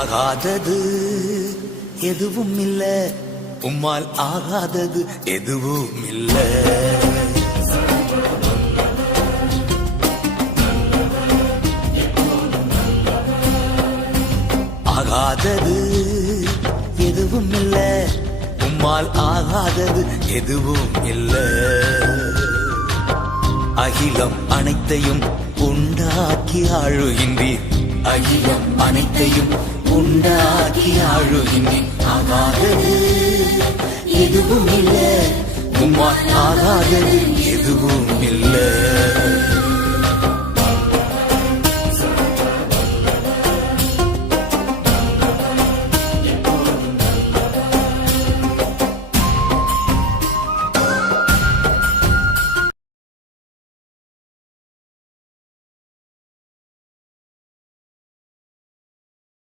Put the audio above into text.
ஆகாதது எதுவும் இல்ல, உம்மால் ஆகாதது எதுவும் இல்ல. ஆகாதது எதுவும் இல்ல, உம்மால் ஆகாதது எதுவும் இல்ல. அகிலம் அனைத்தையும் உண்டாக்கி ஆளுகின்றீர், அகிலம் அனைத்தையும் உண்டாக்கி ஆளுகின்றீர். ஆகாதது எதுவும் இல்ல, உம்மால் ஆகாதது எதுவும் இல்ல.